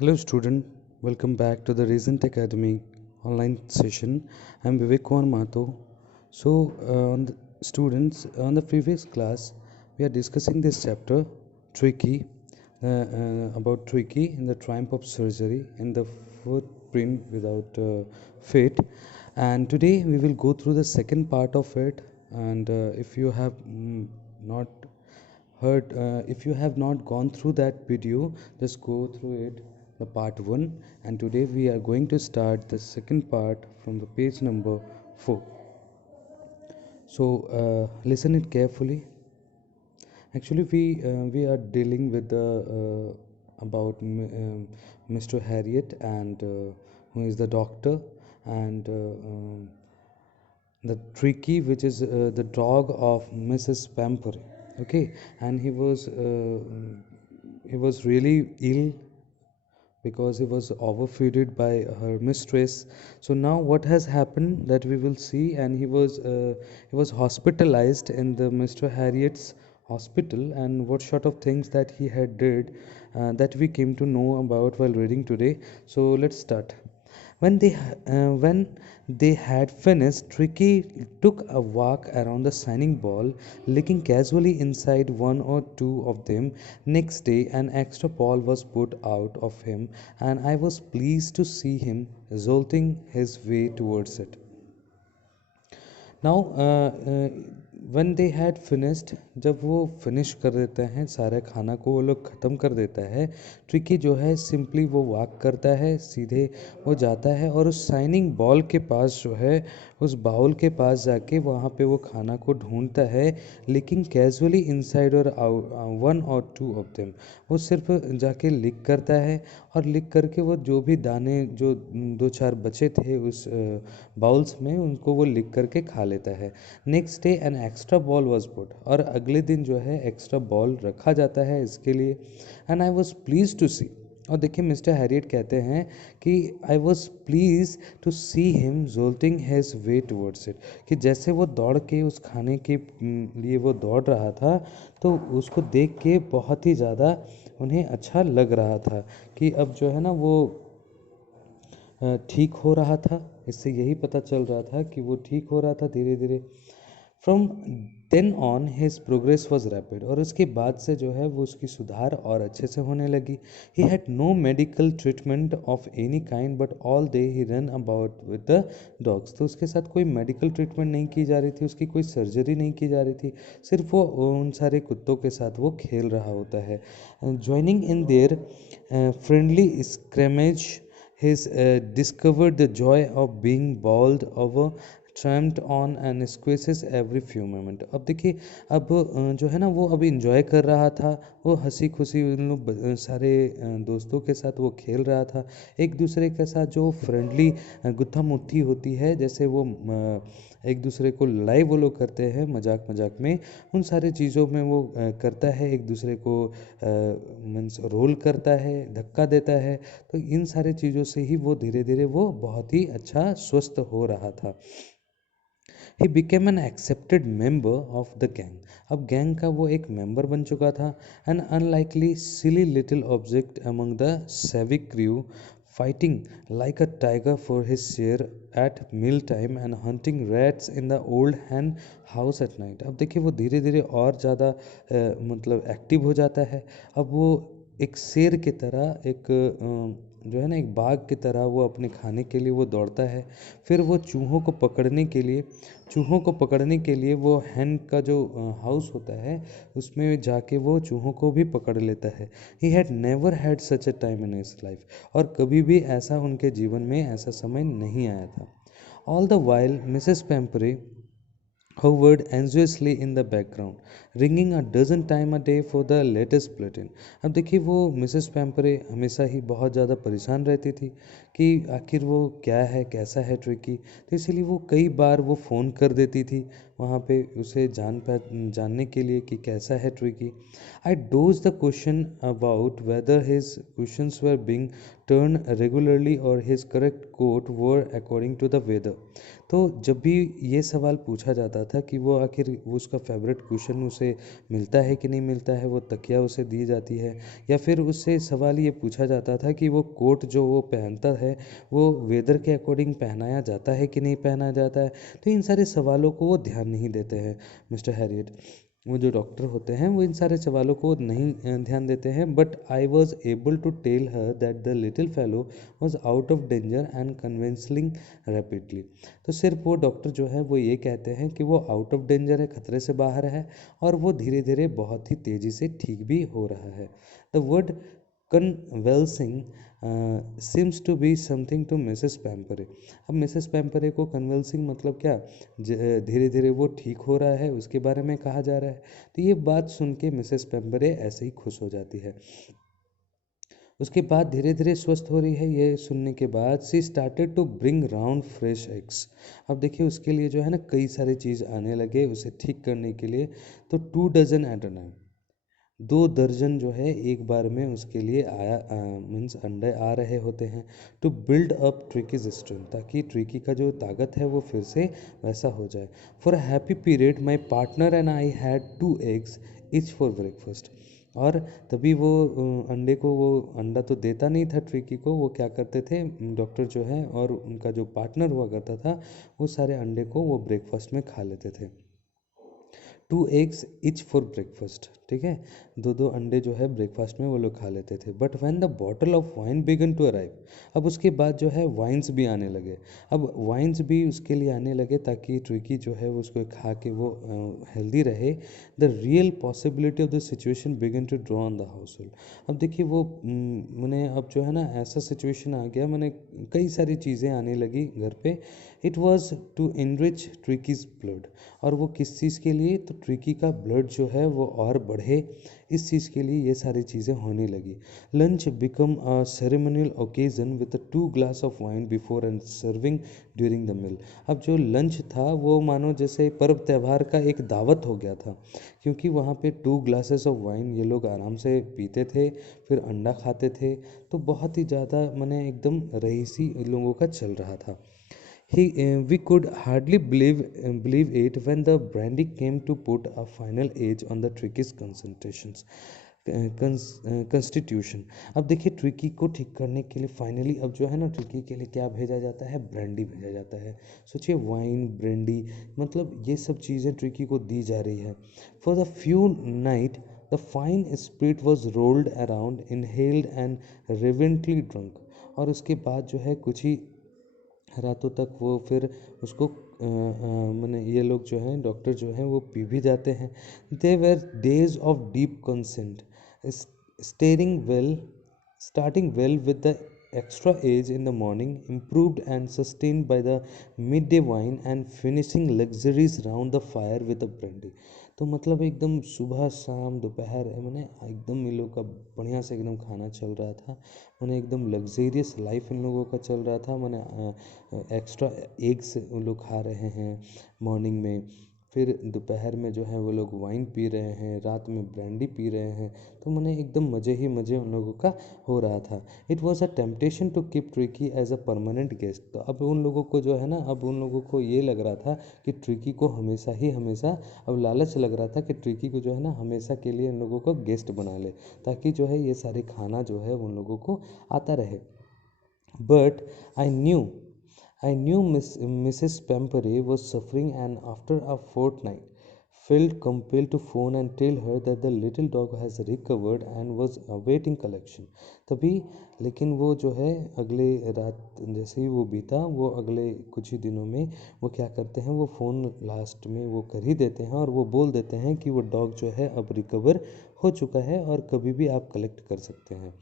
Hello, student. Welcome back to the Recent Academy online session. I'm Vivek Kumar Mato. Students, on the previous class, we are discussing this chapter, Tricky, about Tricky in the triumph of surgery in the footprint without fate. And today we will go through the second part of it. And if you have not if you have not gone through that video, just go through it, the part 1. And today we are going to start the second part from the page number 4. So listen it carefully. Actually we are dealing with the about Mr. Harriet, and who is the doctor, and the Tricky, which is the dog of Mrs. Pampery. Okay, and he was really ill because he was overfeeded by her mistress. So now what has happened that we will see, and he was hospitalized in the Mr. Harriet's hospital, and what sort of things that he had did, that we came to know about while reading today. So let's start. When they had finished, Tricky took a walk around the shining ball, looking casually inside one or two of them. Next day, an extra ball was put out of him, and I was pleased to see him jolting his way towards it. Now one they had finished, जब वो finish कर देते हैं सारे खाना को, वो लोग ख़त्म कर देता है, ट्रिकी जो है सिंपली वो वॉक करता है, सीधे वो जाता है और उस शाइनिंग बॉल के पास जो है, उस बाउल के पास जाके वहाँ पे वो खाना को ढूंढता है, लेकिन कैजुअली इनसाइड और वन और टू ऑफ देम, वो सिर्फ जाके लिक करता है, और लिक करके वो जो भी दाने जो दो चार बचे थे उस बाउल्स में, उनको वो लिक करके खा लेता है. Next day an extra ball was put, और अगले दिन जो है एक्स्ट्रा बॉल रखा जाता है इसके लिए. And I was pleased to see, और देखिए मिस्टर हैरियट कहते हैं कि I was pleased to see him jolting his way towards it, कि जैसे वो दौड़ के उस खाने के लिए वो दौड़ रहा था, तो उसको देख के बहुत ही ज़्यादा उन्हें अच्छा लग रहा था कि अब जो है ना वो ठीक हो रहा था. इससे यही पता चल रहा था कि वो ठीक हो रहा था धीरे धीरे. From then on his progress was rapid, और उसके बाद से जो है वो उसकी सुधार और अच्छे से होने लगी. He had no medical treatment of any kind but all day he run about with the dogs. तो उसके साथ कोई मेडिकल ट्रीटमेंट नहीं की जा रही थी, उसकी कोई सर्जरी नहीं की जा रही थी, सिर्फ वो उन सारे कुत्तों के साथ वो खेल रहा होता है. Joining in their friendly scrimmage, he's discovered the joy of being bowled over, tramped on and squeezes every few moment. अब देखिए, अब जो है ना वो अब इंजॉय कर रहा था, वो हंसी खुशी उन लोग सारे दोस्तों के साथ वो खेल रहा था, एक दूसरे के साथ जो फ्रेंडली गुत्था मुट्ठी होती है, जैसे वो एक दूसरे को लड़ाई वो लोग करते हैं मजाक मजाक में, उन सारी चीज़ों में वो करता है, एक दूसरे को मीन्स रोल करता है, धक्का देता है. तो इन सारे चीज़ों से ही वो धीरे धीरे वो बहुत ही अच्छा स्वस्थ हो रहा था. He became an accepted member of the gang, अब गैंग का वो एक मेंबर बन चुका था. An unlikely silly little object among the savage crew, fighting like a tiger for his share at meal time and hunting rats in the old hen house at night. अब देखिए वो धीरे धीरे और ज़्यादा मतलब एक्टिव हो जाता है. अब वो एक शेर की तरह, एक जो है ना एक बाघ की तरह वो अपने खाने के लिए वो दौड़ता है. फिर वो चूहों को पकड़ने के लिए वो हैन का जो हाउस होता है उसमें जाके वो चूहों को भी पकड़ लेता है. He had never had such a time in his life, और कभी भी ऐसा उनके जीवन में ऐसा समय नहीं आया था. All the while Mrs Pumphrey hovered anxiously in the background, ringing a dozen times a day for the latest bulletin. अब देखिए वो मिसेस पैम्परे हमेशा ही बहुत ज़्यादा परेशान रहती थी कि आखिर वो क्या है, कैसा है ट्रिकी, तो इसीलिए वो कई बार वो फ़ोन कर देती थी वहाँ पे उसे जानने के लिए कि कैसा है Tricki. I dodged the question about whether his questions were being turned regularly और his correct coat were according to the weather. तो जब भी ये सवाल पूछा जाता था कि वो आखिर वो उसका फेवरेट क्वेश्चन उसे मिलता है कि नहीं मिलता है, वो तकिया उसे दी जाती है, या फिर उससे सवाल ये पूछा जाता था कि वो कोट जो वो पहनता है वो वेदर के अकॉर्डिंग पहनाया जाता है कि नहीं पहना जाता है, तो इन सारे सवालों को वो ध्यान नहीं देते हैं। मिस्टर हैरियट, वो जो डॉक्टर होते हैं, वो इन सारे सवालों को नहीं ध्यान देते हैं। But I was able to tell her that the little fellow was out of danger and convincing rapidly. तो सिर्फ वो डॉक्टर जो है वो ये कहते हैं कि वो आउट ऑफ डेंजर है, खतरे से बाहर है, और वो धीरे धीरे बहुत ही तेज़ी से ठीक भी हो रहा है। The word convalescing seems to be something to Mrs Pumphrey. अब मिसेस पैम्परे को कन्वेल्सिंग मतलब क्या, धीरे धीरे वो ठीक हो रहा है उसके बारे में कहा जा रहा है। तो ये बात सुन के मिसेस पैम्परे ऐसे ही खुश हो जाती है। उसके बाद धीरे धीरे स्वस्थ हो रही है, ये सुनने के बाद she started to bring round fresh eggs. अब देखिए उसके लिए जो है ना कई सारे चीज़ आने लगे उसे ठीक करने के लिए। तो 2 डजन एट अ टाइम, 2 दर्जन जो है एक बार में उसके लिए आया, मीन्स अंडे आ रहे होते हैं। To build up Tricki's strength, ताकि ट्रिकी का जो ताकत है वो फिर से वैसा हो जाए। For a happy period my partner and I had 2 eggs each for breakfast. और तभी वो अंडे को, वो अंडा तो देता नहीं था ट्रिकी को, वो क्या करते थे डॉक्टर जो है और उनका जो पार्टनर हुआ करता था, वो सारे अंडे को वो ब्रेकफास्ट में खा लेते थे। 2 eggs each फॉर ब्रेकफास्ट, ठीक है, 2 अंडे जो है ब्रेकफास्ट में वो लोग खा लेते थे। But when the bottle of wine began to arrive, अब उसके बाद जो है वाइन्स भी आने लगे। अब वाइन्स भी उसके लिए आने लगे ताकि ट्रिकी जो है वो उसको खा के वो हेल्दी रहे। The real possibility of the situation began to draw on the household. अब देखिए वो मैंने अब जो है ना ऐसा सिचुएशन आ गया, मैंने कई सारी चीज़ें आने लगी घर पे। It was to enrich Tricki's blood, और वो किस चीज़ के लिए, तो ट्रिकी का ब्लड जो है वो और बढ़े, इस चीज़ के लिए ये सारी चीज़ें होने लगी। Lunch become a ceremonial occasion with 2 glass of wine before and serving during the meal. अब जो लंच था वो मानो जैसे पर्व त्यौहार का एक दावत हो गया था, क्योंकि वहाँ पे 2 ग्लासेस ऑफ वाइन ये लोग आराम से पीते थे, फिर अंडा खाते थे। तो बहुत ही ज़्यादा मैंने एकदम रईसी लोगों का चल रहा था। We could hardly believe it when the brandy came to put a final age on the Tricky's constitution। अब देखिए ट्रिकी को ठीक करने के लिए फाइनली अब जो है ना ट्रिकी के लिए क्या भेजा जाता है, ब्रांडी भेजा जाता है। सोचिए वाइन, ब्रांडी, मतलब ये सब चीज़ें ट्रिकी को दी जा रही है। For the few night the fine spirit was rolled around, inhaled and reverently drunk. और उसके बाद जो है कुछ ही रातों तक वो फिर उसको मैंने ये लोग जो हैं डॉक्टर जो हैं वो पी भी जाते हैं। They were days of deep consent, steering well starting well with the extra age in the morning, improved and sustained by the midday wine, and finishing luxuries round the fire with a brandy। तो मतलब एकदम सुबह शाम दोपहर मैंने एकदम इन लोग का बढ़िया से एकदम खाना चल रहा था, मैंने एकदम लग्जेरियस लाइफ इन लोगों का चल रहा था। मैंने एक्स्ट्रा एग्स वो लोग खा रहे हैं मॉर्निंग में, फिर दोपहर में जो है वो लोग वाइन पी रहे हैं, रात में ब्रांडी पी रहे हैं। तो मैंने एकदम मज़े ही मज़े उन लोगों का हो रहा था। It was a temptation to keep Tricki as a permanent guest. तो अब उन लोगों को जो है ना, अब उन लोगों को ये लग रहा था कि ट्रिकी को हमेशा ही हमेशा, अब लालच लग रहा था कि ट्रिकी को जो है ना हमेशा के लिए उन लोगों को गेस्ट बना ले, ताकि जो है ये सारे खाना जो है उन लोगों को आता रहे। But I knew I knew Mrs. Pemberley was suffering, and after a fortnight felt compelled to phone and tell her that the little dog has recovered and was awaiting collection। तभी लेकिन वो जो है अगले रात जैसे ही वो बीता, वो अगले कुछ ही दिनों में वो क्या करते हैं, वो फ़ोन लास्ट में वो कर ही देते हैं और वो बोल देते हैं कि वो डॉग जो है अब रिकवर हो चुका है और कभी भी आप कलेक्ट कर सकते हैं।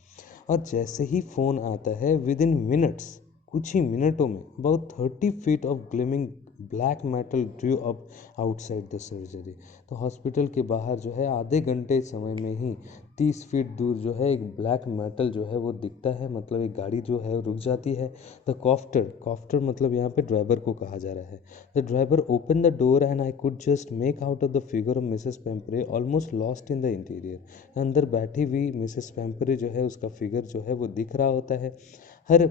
और जैसे ही फ़ोन आता है, विद इन मिनट्स, कुछ ही मिनटों में, about 30 feet of gleaming black metal drew up outside the surgery. तो हॉस्पिटल के बाहर जो है आधे घंटे समय में ही 30 फीट दूर जो है एक ब्लैक मेटल जो है वो दिखता है, मतलब एक गाड़ी जो है रुक जाती है। द कॉफ्टर, कॉफ्टर मतलब यहाँ पे ड्राइवर को कहा जा रहा है। The driver open the door and I could just make out of the figure of Mrs Pumphrey almost lost in the interior. अंदर बैठी हुई मिसेस पेम्परे जो है उसका फिगर जो है वो दिख रहा होता है। Her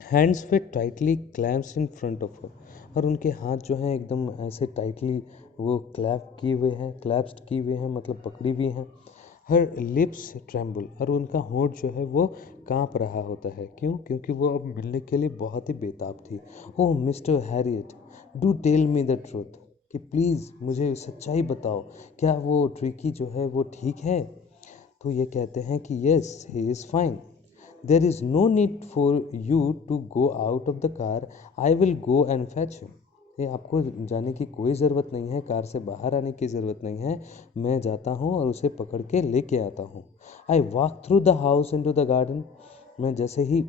hands way tightly clamps in front of her, और उनके हाथ जो हैं एकदम ऐसे टाइटली वो क्लैप किए हुए हैं, क्लैप्स्ड किए हुए हैं, मतलब पकड़ी हुई हैं। हर लिप्स ट्रेम्बल, और उनका होंठ जो है वो कांप रहा होता है। क्यों? क्योंकि वो अब मिलने के लिए बहुत ही बेताब थी। Oh mister Herriot, do tell me the truth, कि प्लीज़ मुझे सच्चाई बताओ, क्या वो ट्रिकी जो है वो ठीक है? तो ये कहते हैं कि yes he is fine, there is no need for you to go out of the car, I will go and fetch you. ये आपको जाने की कोई ज़रूरत नहीं है, कार से बाहर आने की ज़रूरत नहीं है, मैं जाता हूँ और उसे पकड़ के लेके आता हूँ। I walk through the house into the garden, मैं जैसे ही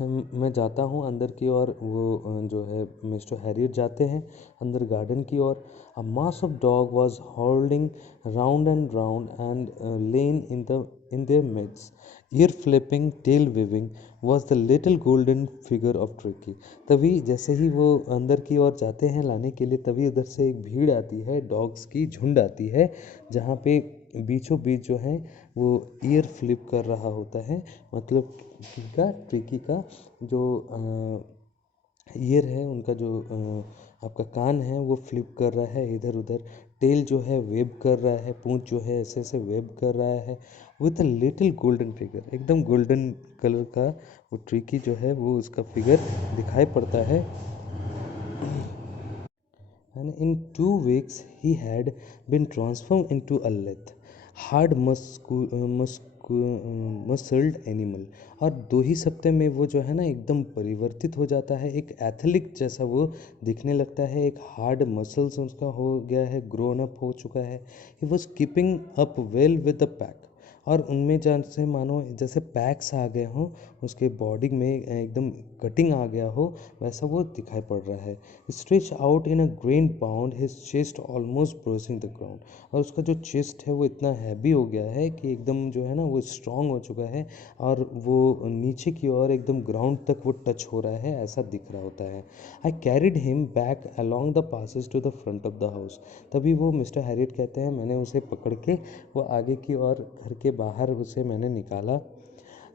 मैं जाता हूँ अंदर की ओर, वो जो है मिस्टर हैरियट जाते हैं अंदर गार्डन की ओर। A mass of dog was hurtling round and round and lane in their midst, ear flipping tail waving was the little golden figure of Tricki. तभी जैसे ही वो अंदर की ओर जाते हैं लाने के लिए, तभी उधर से एक भीड़ आती है, डॉग्स की झुंड आती है, जहाँ पे बीचों बीच जो है वो ईयर फ्लिप कर रहा होता है, मतलब ट्रिकी का जो ईयर है, उनका जो आपका कान है वो फ्लिप कर रहा है इधर उधर, टेल जो है वेब कर रहा है, पूंछ जो है ऐसे ऐसे वेब कर रहा है, with a little golden figure, एकदम गोल्डन कलर का वो ट्रिकी जो है वो उसका फिगर दिखाई पड़ता है। And in 2 weeks, he had been transformed into a lithe, hard muscled animal। और 2 ही सप्ते में वो जो है ना एकदम परिवर्तित हो जाता है, एक एथलीट जैसा वो दिखने लगता है, एक हार्ड मसल्स उसका हो गया है, ग्रोन अप हो चुका है। He was keeping up well with the pack, और उनमें जैसे मानो जैसे पैक्स आ गए हों, उसके बॉडी में एकदम कटिंग आ गया हो, वैसा वो दिखाई पड़ रहा है। Stretch out in a grain bound his chest almost brushing the ground, और उसका जो चेस्ट है वो इतना हैवी हो गया है कि एकदम जो है ना वो स्ट्रांग हो चुका है, और वो नीचे की ओर एकदम ग्राउंड तक वो टच हो रहा है, ऐसा दिख रहा होता है। I carried him back along the passage to the front of the house. तभी वो मिस्टर हैरियट कहते हैं, मैंने उसे पकड़ के वो आगे की ओर घर के बाहर उसे मैंने निकाला।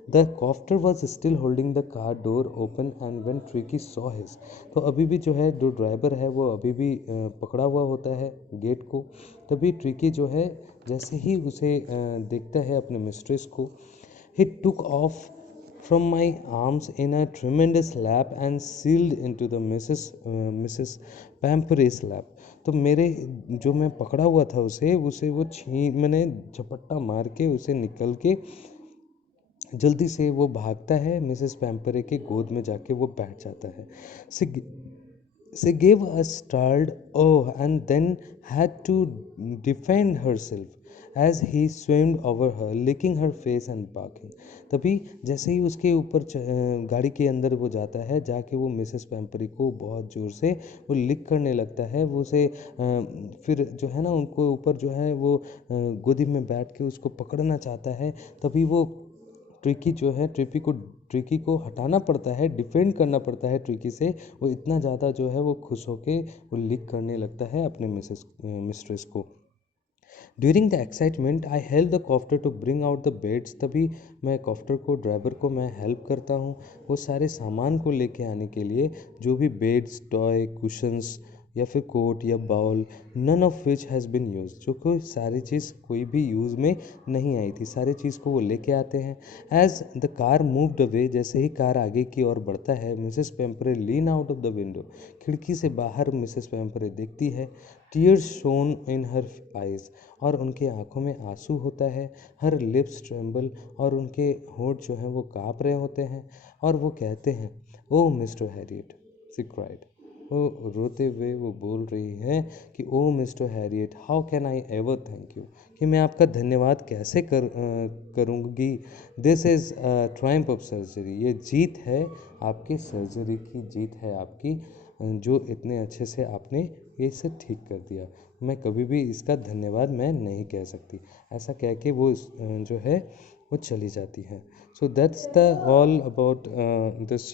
The chauffeur was still holding the car door open and when Tricki saw his, तो अभी भी जो है जो ड्राइवर है वो अभी भी पकड़ा हुआ होता है गेट को। तभी ट्रिकी जो है जैसे ही उसे देखता है अपने मिस्ट्रेस को, he took off from my arms in a tremendous lap and sealed into the Mrs. Pampere's lap। तो मेरे जो मैं पकड़ा हुआ था उसे उसे वो मैंने झपट्टा मार के उसे निकल के जल्दी से वो भागता है, मिसेस पैम्परे के गोद में जाके वो बैठ जाता है। She gave a startled oh and then had to defend herself as he swam over her, licking her face and barking। तभी जैसे ही उसके ऊपर गाड़ी के अंदर वो जाता है, जाके वो मिसेस पैम्परी को बहुत ज़ोर से वो लिक करने लगता है, वो उसे फिर जो है ना उनको ऊपर जो है वो गोदी में बैठ के उसको पकड़ना चाहता है। तभी वो ट्रिकी जो है ट्रिकी को हटाना पड़ता है, डिफेंड करना पड़ता है ट्रिकी से। वो इतना ज़्यादा जो है वो खुश होके वो लिक करने लगता है अपने मिस्ट्रेस को। During the excitement I help the chauffeur to bring out the beds, तभी मैं कॉफ्टर को ड्राइवर को मैं हेल्प करता हूँ वो सारे सामान को लेके आने के लिए, जो भी बेड्स, टॉय, कुशंस या फिर कोट या bowl, none of which has been use, जो कोई सारी चीज़ कोई भी यूज़ में नहीं आई थी, सारी चीज़ को वो लेके आते हैं। As the car moved away, जैसे ही कार आगे की ओर बढ़ता है, Mrs Pumphrey lean out of the window, खिड़की से बाहर मिसेस पेम्परे देखती है। Tears shone in her eyes, और उनके आंखों में आंसू होता है। हर लिप्स ट्रेम्बल, और उनके होंठ जो हैं वो काँप रहे होते हैं, और वो कहते हैं oh mister Herriot, she cried. वो रोते हुए वो बोल रही हैं कि oh mister Herriot, how can I ever thank you, कि मैं आपका धन्यवाद कैसे करूँगी। This is triumph of surgery, ये जीत है आपकी सर्जरी की, जीत है आपकी, जो इतने अच्छे से आपने ये इसे ठीक कर दिया। मैं कभी भी इसका धन्यवाद मैं नहीं कह सकती। ऐसा कह के वो जो है वो चली जाती है। So that's the all about this